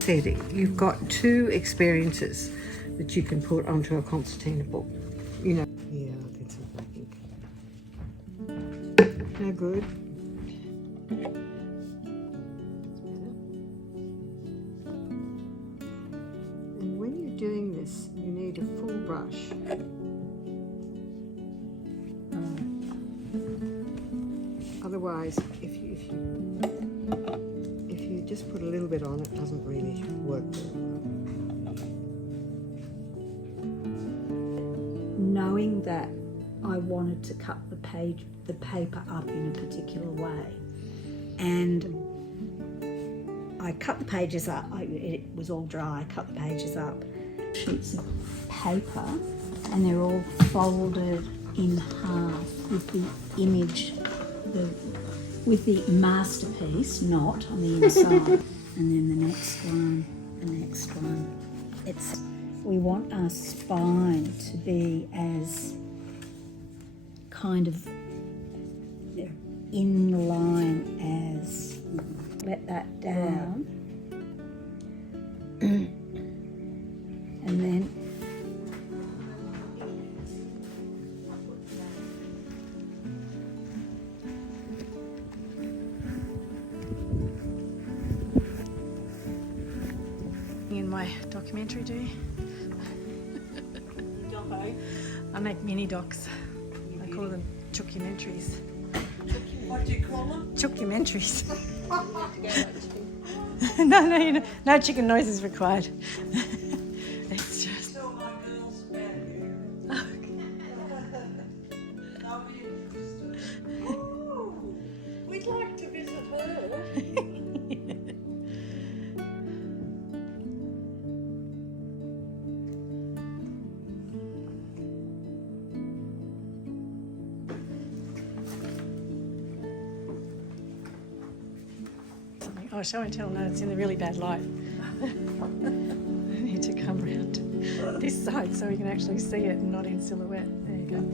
Said you've got 2 experiences that you can put onto a concertina book. You know. Yeah, I think so. No good. And when you're doing this, you need a full brush. Otherwise, if you just put a little bit on, it doesn't really work very well. Knowing that I wanted to cut the paper up in a particular way, and I cut the pages up. It was all dry. I cut the pages up, sheets of paper, and they're all folded in half with the image, with the masterpiece knot on the inside. And then the next one. We want our spine to be as kind of in line as, let that down. And then in my documentary, do you? I make mini docs. I call them chookumentaries. What do you call them? Chookumentaries. No chicken noises required. It's just. Tell my girls about you. They'll be interested. Ooh, we'd like to visit her. Oh, show and tell. No, it's in the really bad light. I need to come round this side so we can actually see it and not in silhouette. There you go.